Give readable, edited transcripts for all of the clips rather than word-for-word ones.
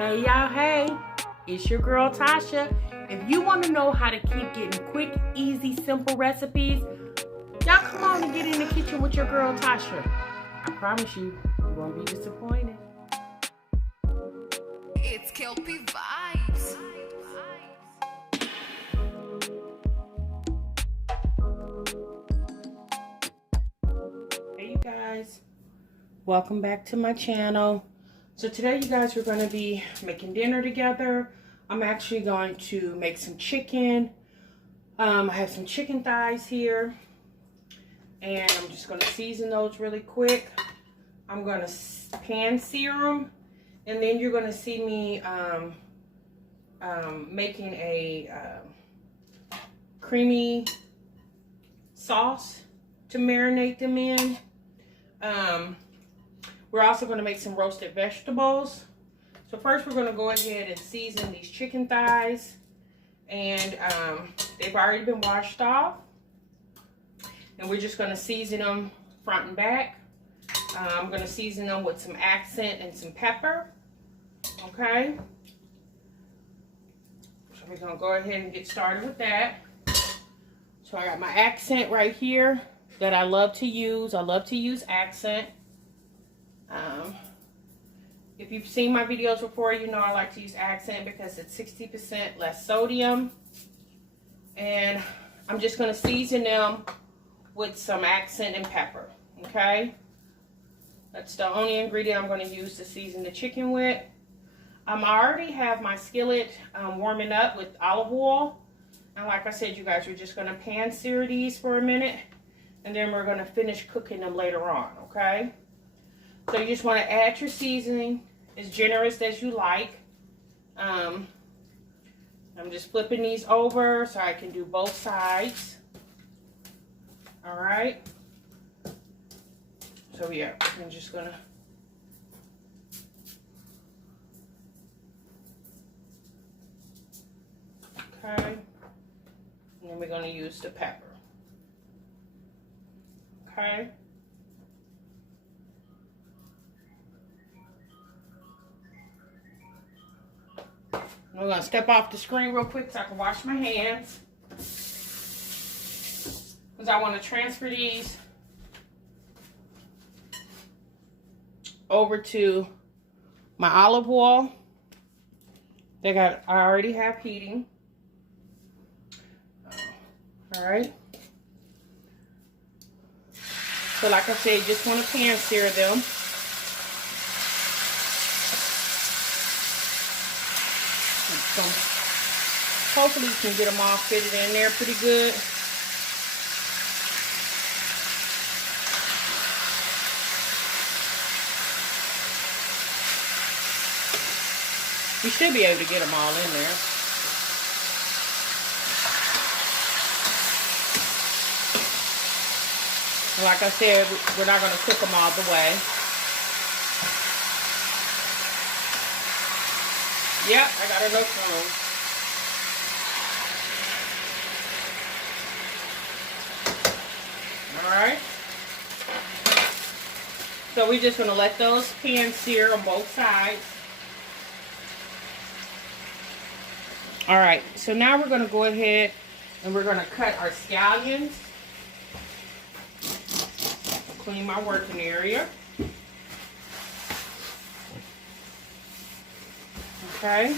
Hey y'all, hey, it's your girl Tasha. If you want to know how to keep getting quick, easy, simple recipes, y'all come on and get in the kitchen with your girl Tasha. I promise you, you won't be disappointed. It's Kelpie Vibes. Hey you guys, welcome back to my channel. So today you guys, we're going to be making dinner together. I'm actually going to make some chicken. I have some chicken thighs here, and I'm just going to season those really quick. I'm going to pan sear them, and then you're going to see me making a creamy sauce to marinate them in. We're also going to make some roasted vegetables. So first we're going to go ahead and season these chicken thighs. And they've already been washed off. And we're just going to season them front and back. I'm going to season them with some accent and some pepper. Okay. So we're going to go ahead and get started with that. So I got my accent right here that I love to use. I love to use accent. If you've seen my videos before, you know I like to use accent because it's 60% less sodium. And I'm just going to season them with some accent and pepper. Okay? That's the only ingredient I'm going to use to season the chicken with. I already have my skillet warming up with olive oil. And like I said, you guys, we're just going to pan sear these for a minute. And then we're going to finish cooking them later on. Okay? So you just want to add your seasoning as generous as you like. I'm just flipping these over so I can do both sides. All right. So yeah, I'm just gonna. Okay. And then we're gonna use the pepper. Okay. I'm going to step off the screen real quick so I can wash my hands. Because I want to transfer these over to my olive oil that I already have heating. Alright. So like I said, you just want to pan sear them. So hopefully you can get them all fitted in there pretty good. You should be able to get them all in there. Like I said, we're not going to cook them all the way. Yep, I got enough room. Alright. So we're just going to let those pan sear on both sides. Alright, so now we're going to go ahead and we're going to cut our scallions. Clean my working area. Okay.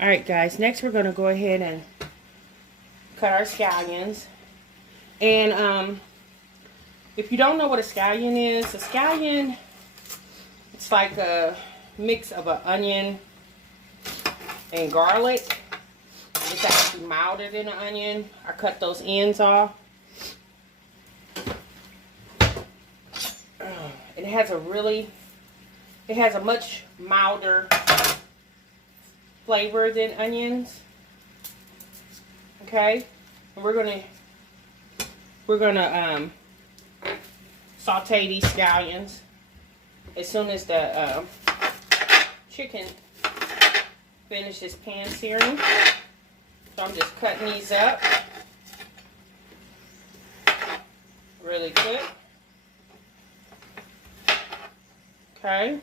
Alright guys, next we're going to go ahead and cut our scallions. And if you don't know what a scallion is, a scallion, it's like a mix of an onion and garlic. It's actually milder than an onion. I cut those ends off. It has a much milder flavor than onions. Okay, and we're gonna saute these scallions as soon as the chicken finishes pan searing. So I'm just cutting these up really quick. Okay.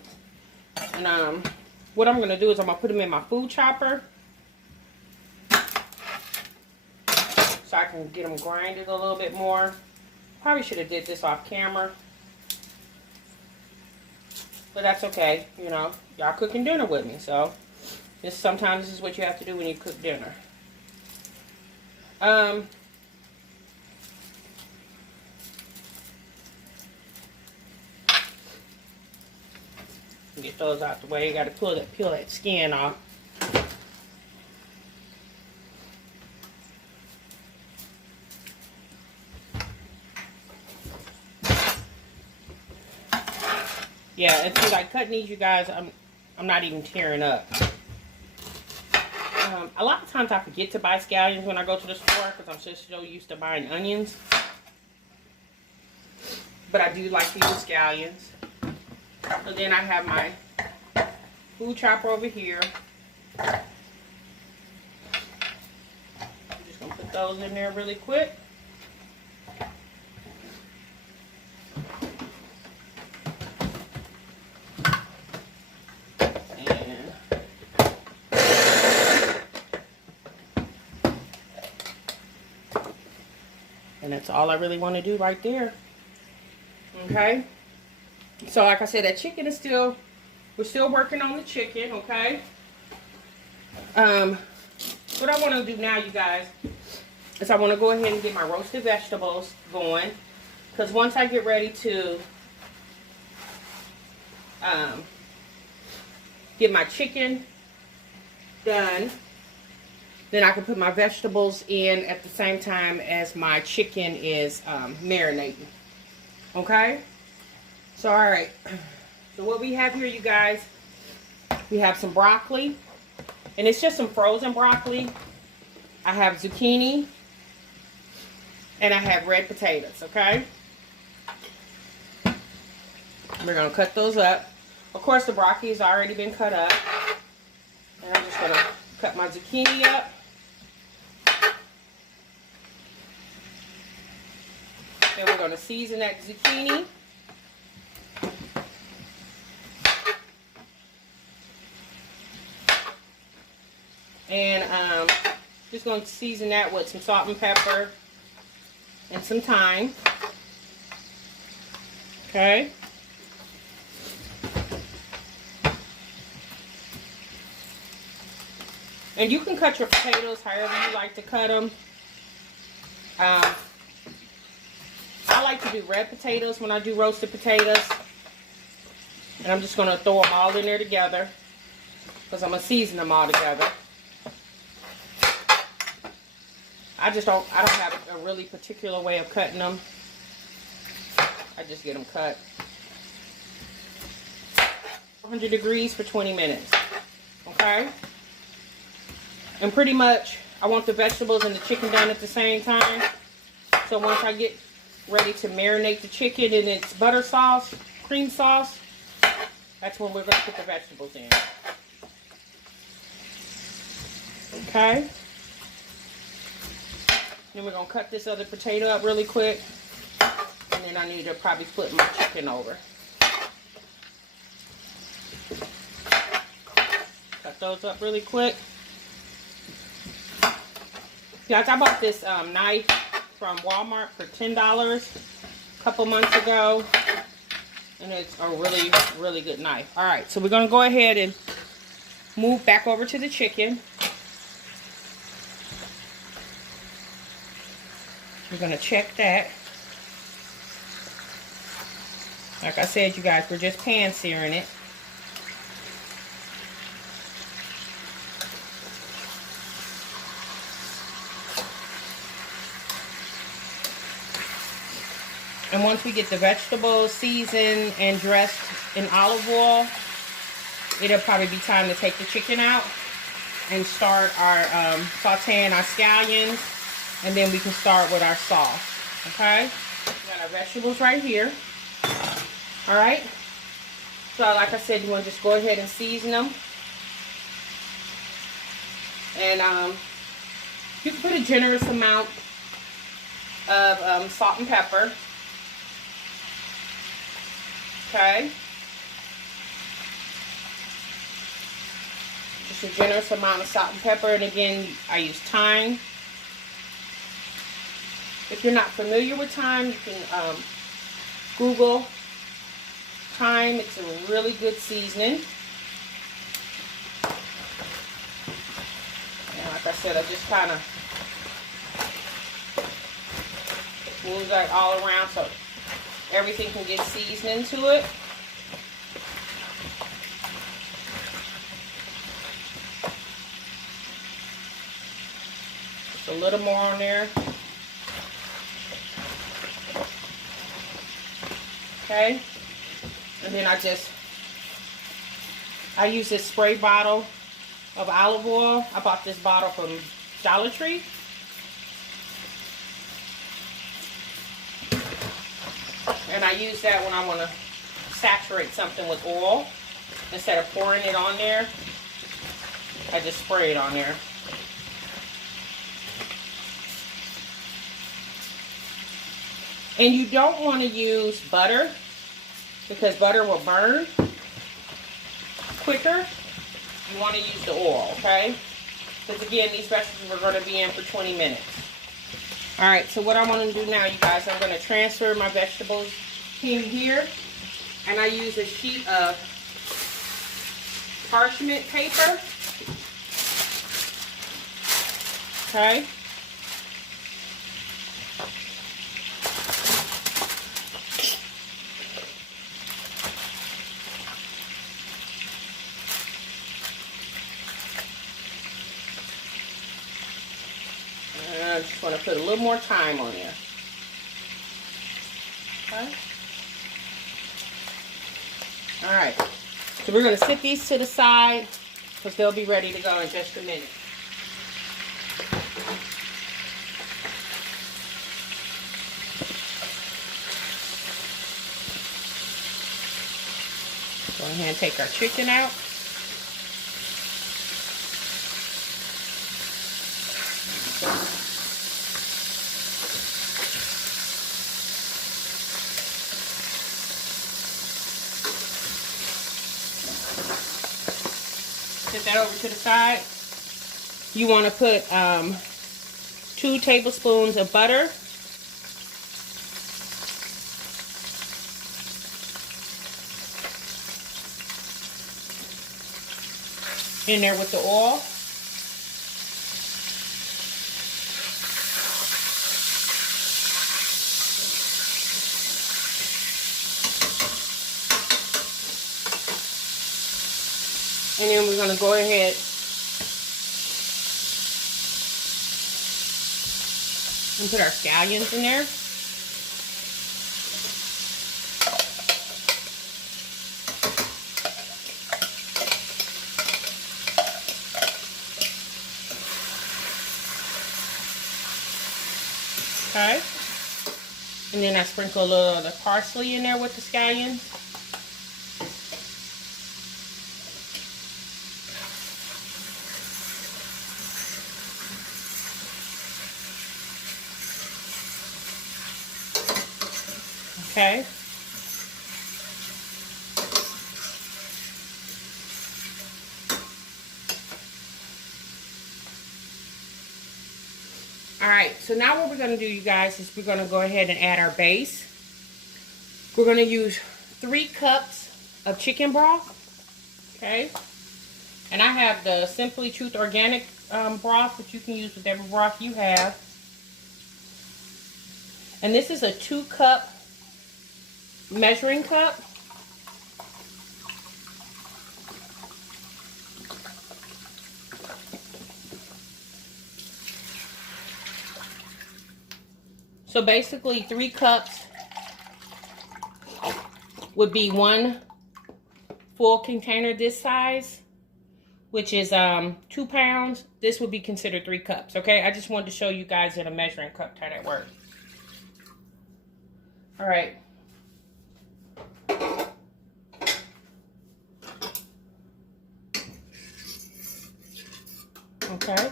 And what I'm gonna do is I'm gonna put them in my food chopper so I can get them grinded a little bit more. Probably should have did this off camera, but that's okay. You know, y'all cooking dinner with me, so sometimes this is what you have to do when you cook dinner. Get those out the way. You got to peel that skin off. Yeah, and see, like cutting these, you guys, I'm not even tearing up. A lot of times I forget to buy scallions when I go to the store because I'm just so used to buying onions. But I do like to use scallions. So then I have my food chopper over here. I'm just going to put those in there really quick. And that's all I really want to do right there. Okay. So like I said, that chicken is we're still working on the chicken, okay? What I want to do now, you guys, is I want to go ahead and get my roasted vegetables going. Because once I get ready to get my chicken done, then I can put my vegetables in at the same time as my chicken is marinating. Okay? So, alright. So, what we have here, you guys, we have some broccoli. And it's just some frozen broccoli. I have zucchini. And I have red potatoes, okay? We're going to cut those up. Of course, the broccoli has already been cut up. And I'm just going to cut my zucchini up. Then we're going to season that zucchini. And just going to season that with some salt and pepper and some thyme. Okay. And you can cut your potatoes however you like to cut them. I like to do red potatoes when I do roasted potatoes. And I'm just going to throw them all in there together, because I'm going to season them all together. I don't have a really particular way of cutting them. I just get them cut. 100 degrees for 20 minutes. Okay? And pretty much, I want the vegetables and the chicken done at the same time. So once I get ready to marinate the chicken in its butter sauce, cream sauce, that's when we're going to put the vegetables in. Okay? Then we're going to cut this other potato up really quick. And then I need to probably flip my chicken over. Cut those up really quick. Guys, I bought this knife from Walmart for $10 a couple months ago. And it's a really, really good knife. Alright, so we're going to go ahead and move back over to the chicken. We're going to check that. Like I said, you guys, we're just pan searing it. And once we get the vegetables seasoned and dressed in olive oil, it'll probably be time to take the chicken out and start our sauteing our scallions. And then we can start with our sauce. Okay? We got our vegetables right here. Alright? So like I said, you want to just go ahead and season them. And you can put a generous amount of salt and pepper. Okay? Just a generous amount of salt and pepper. And again, I use thyme. If you're not familiar with thyme, you can Google thyme. It's a really good seasoning. And like I said, I just kind of move that all around so everything can get seasoned into it. Just a little more on there. Okay, and then I use this spray bottle of olive oil. I bought this bottle from Dollar Tree. And I use that when I want to saturate something with oil. Instead of pouring it on there, I just spray it on there. And you don't want to use butter because butter will burn quicker. You want to use the oil, okay? Because again, these vegetables are going to be in for 20 minutes. Alright, so what I want to do now, you guys, I'm going to transfer my vegetables in here. And I use a sheet of parchment paper. Okay? I just want to put a little more thyme on there. Okay. Alright. So we're going to sit these to the side because they'll be ready to go in just a minute. Go ahead and take our chicken out. Set that over to the side. You want to put 2 tablespoons of butter. In there with the oil. And then we're going to go ahead and put our scallions in there. Okay. And then I sprinkle a little of the parsley in there with the scallions. Okay. Alright, so now what we're going to do, you guys, is we're going to go ahead and add our base. We're going to use 3 cups of chicken broth. Okay. And I have the Simply Truth Organic broth, but you can use whatever broth you have. And this is a 2-cup measuring cup. So basically 3 cups would be 1 full container this size, which is 2 pounds. This would be considered 3 cups, okay? I just wanted to show you guys in a measuring cup how that works. All right. Okay.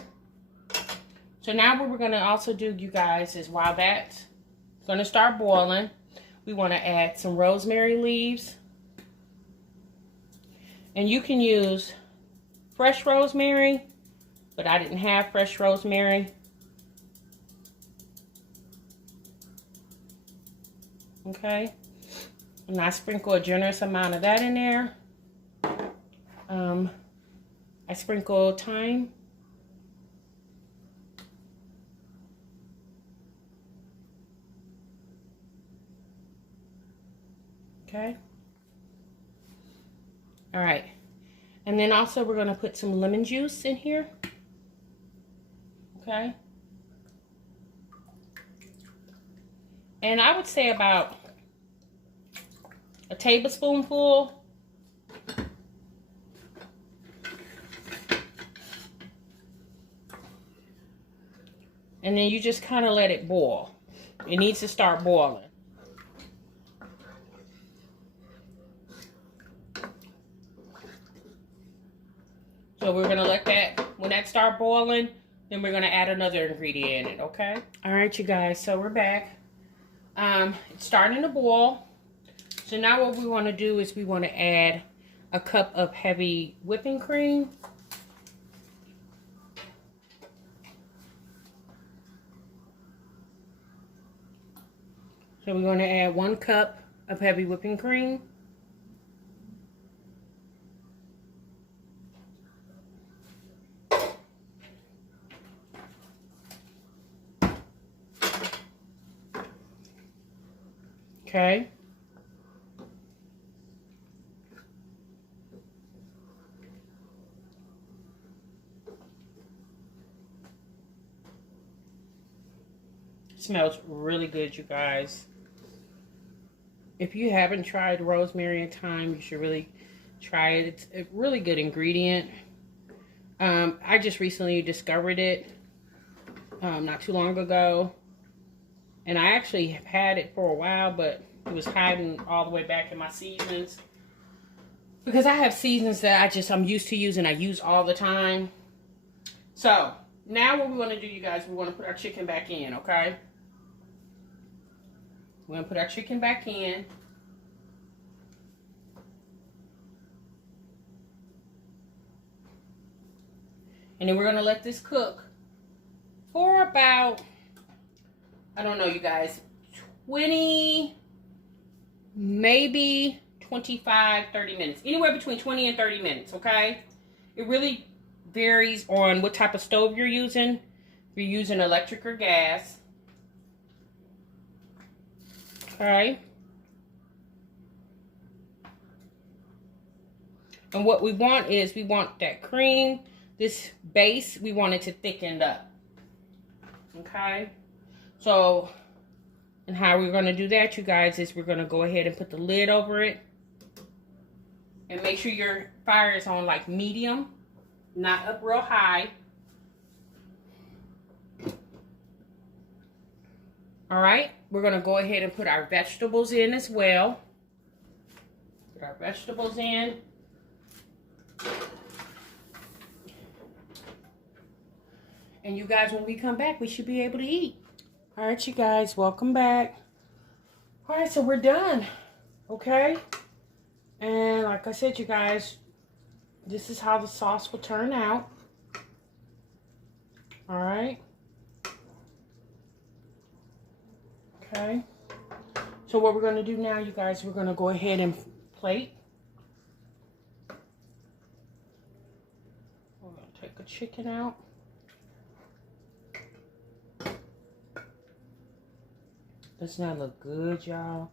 So now what we're going to also do, you guys, is while that's going to start boiling, we want to add some rosemary leaves. And you can use fresh rosemary, but I didn't have fresh rosemary. Okay, and I sprinkle a generous amount of that in there. I sprinkle thyme. Okay. All right. And then also we're going to put some lemon juice in here. Okay. And I would say about a tablespoonful. And then you just kind of let it boil. It needs to start boiling. So we're going to let that, when that start boiling, then we're going to add another ingredient in it, okay? All right, you guys, so we're back. It's starting to boil. So now what we want to do is we want to add a cup of heavy whipping cream. So we're going to add 1 cup of heavy whipping cream. Okay. It smells really good, you guys. If you haven't tried rosemary and thyme, you should really try it. It's a really good ingredient. I just recently discovered it not too long ago. And I actually have had it for a while, but it was hiding all the way back in my seasonings. Because I have seasonings that I'm used to using, I use all the time. So, now what we want to do, you guys, we want to put our chicken back in, okay? We're going to put our chicken back in. And then we're going to let this cook for about, I don't know, you guys, 20, maybe 25, 30 minutes. Anywhere between 20 and 30 minutes, okay? It really varies on what type of stove you're using. If you're using electric or gas. Okay. And what we want is, we want that cream, this base, we want it to thicken up. Okay. So, and how we're going to do that, you guys, is we're going to go ahead and put the lid over it. And make sure your fire is on like medium, not up real high. All right, we're going to go ahead and put our vegetables in as well. Put our vegetables in. And you guys, when we come back, we should be able to eat. All right, you guys, welcome back. All right, so we're done, okay? And like I said, you guys, this is how the sauce will turn out. All right. Okay. So what we're going to do now, you guys, we're going to go ahead and plate. We're going to take the chicken out. Does not look good, y'all.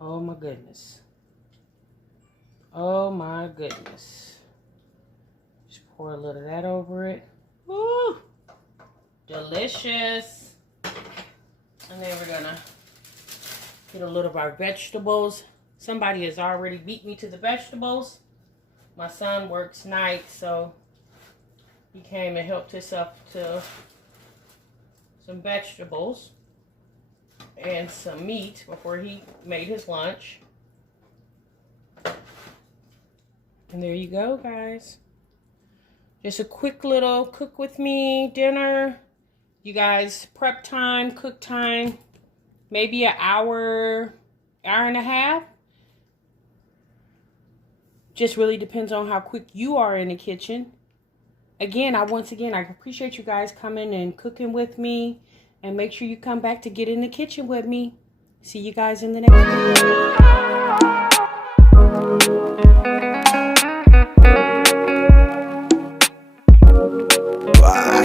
Oh my goodness. Oh my goodness. Just pour a little of that over it. Woo! Delicious. And then we're gonna get a little of our vegetables. Somebody has already beat me to the vegetables. My son works nights, so he came and helped himself to some vegetables and some meat before he made his lunch. And there you go, guys. Just a quick little cook with me dinner. You guys, prep time, cook time, maybe an hour, hour and a half. Just really depends on how quick you are in the kitchen. Again, I appreciate you guys coming and cooking with me. And make sure you come back to get in the kitchen with me. See you guys in the next video.